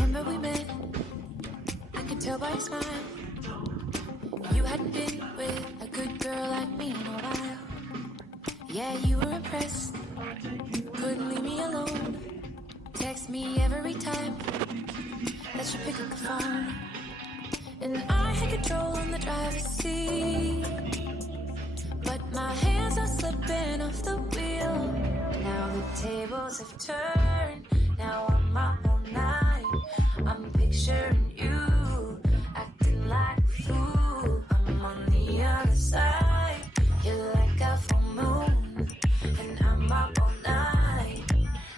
September we met. I could tell by your smile you hadn't been with a good girl like me in a while. Yeah, you were impressed, couldn't leave me alone. Text me every time that you pick up the phone. And I had control on the driver's seat, but my hands are slipping off the wheel. Now the tables have turned, now I'm up all night. I'm picturing you acting like a fool. I'm on the other side, you're like a full moon, and I'm up all night,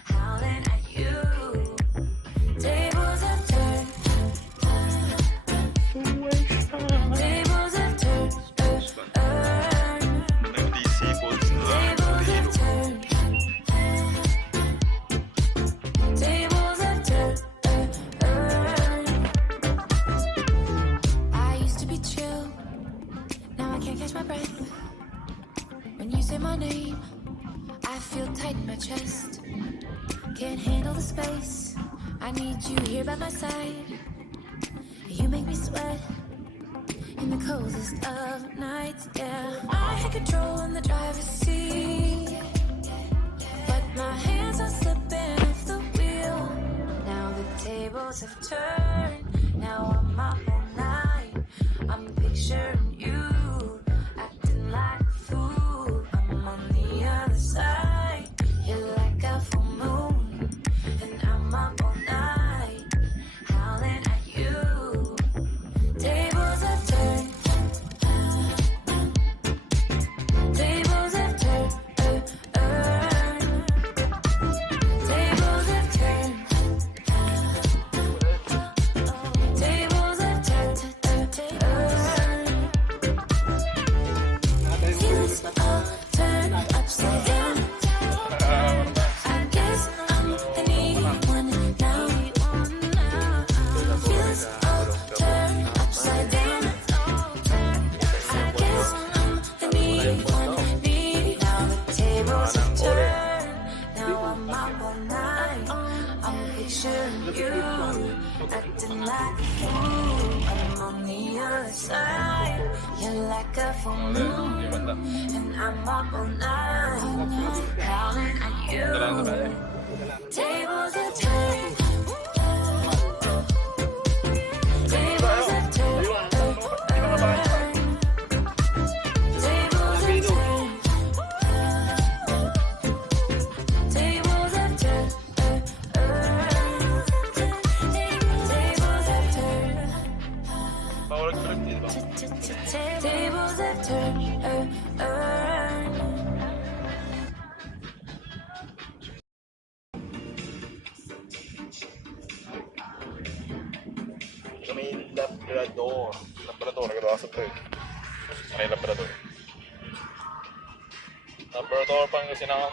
howling at you. Tables have turned, tables have turned, tables have turned, tables have turned. I used to be chill, now I can't catch my breath. When you say my name, I feel tight in my chest. Can't handle the space, I need you here by my side. You make me sweat in the coldest of nights, yeah. I had control on the driver's seat, but my hands are slipping off the wheel. Now the tables have turned, now I'm up all night. I'm picturing you acting like a fool. I'm on the other side, you're like a full moon, and I'm up all night, howling at you. Tables have turned, tables have turned, tables have turned, tables have turned. Feels all turned upside down. I guess I'm the needy one now. Feels all turned upside down. I guess I'm the needy one, needy. Now the tables have turned, now I'm up all night. I'm picturing you acting like a fool. I'm on the other side, you're like a full moon, and I'm up all night, howling at you. Tables have turned, tables have turned, tables have turned, tables have turned, tables have turned. Tables have turned. Kami Labrador. Labrador, nagagawa sa peg. May Labrador. Labrador Pangasinan.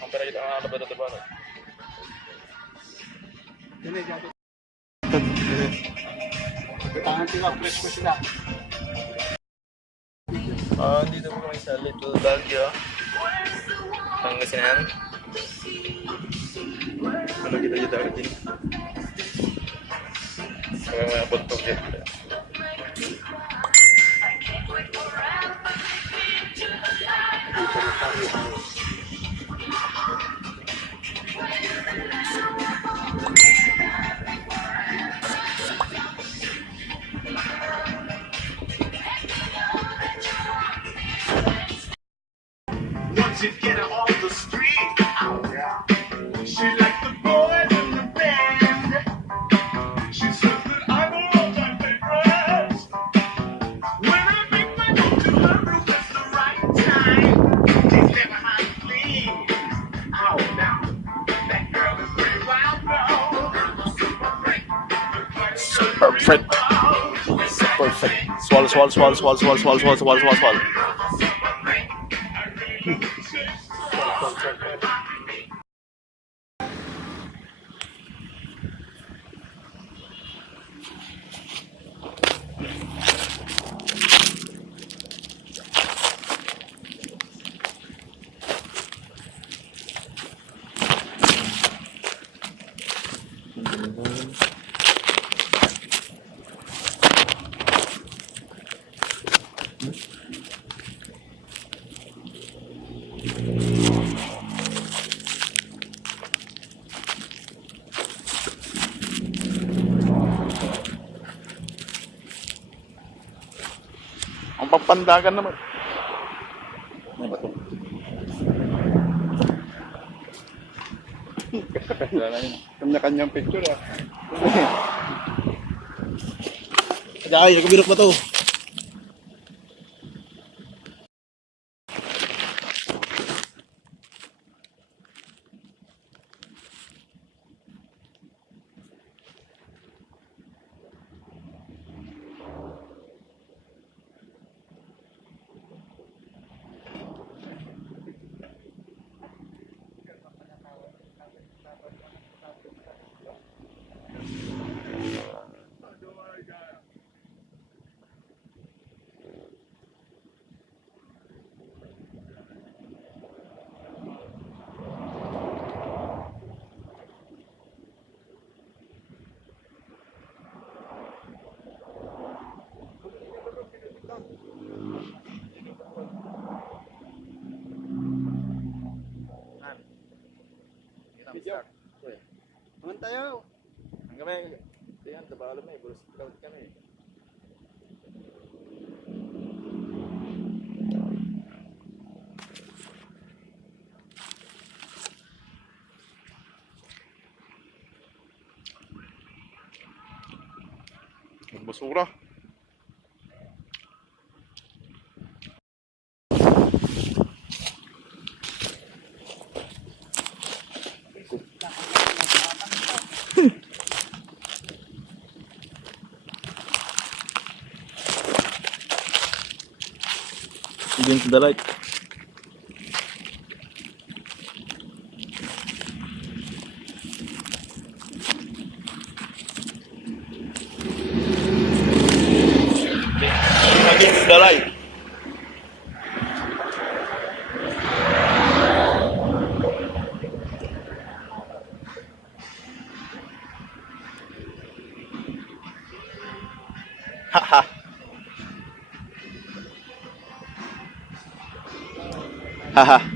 Ang pinakita ng Labrador, diba? Dito po kami sa Little Baguio, Pangasinan. Ano kita dito din? Mga butog yan. Once you get her off the street, she like the boys in the band. She says that I'm all my favorites. When I make my way to her room, it's the right time. She's never hard to please. Oh, now that girl is pretty wild, though. Super freak. Super freak. Super freak. Swallow, swallow, swallow, swallow, swallow, swallow, swallow, swallow, swallow, swallow. Thank you. Ang pampandagan naman. Ano ba ito? Kanya-kanyang picture ah. Ay, nagkabirok ba to? Video. Naman tayo. Ang kami, yan, tabalo mo eh, bulos kami. Basura. Against the light. Against the light. Haha. Haha.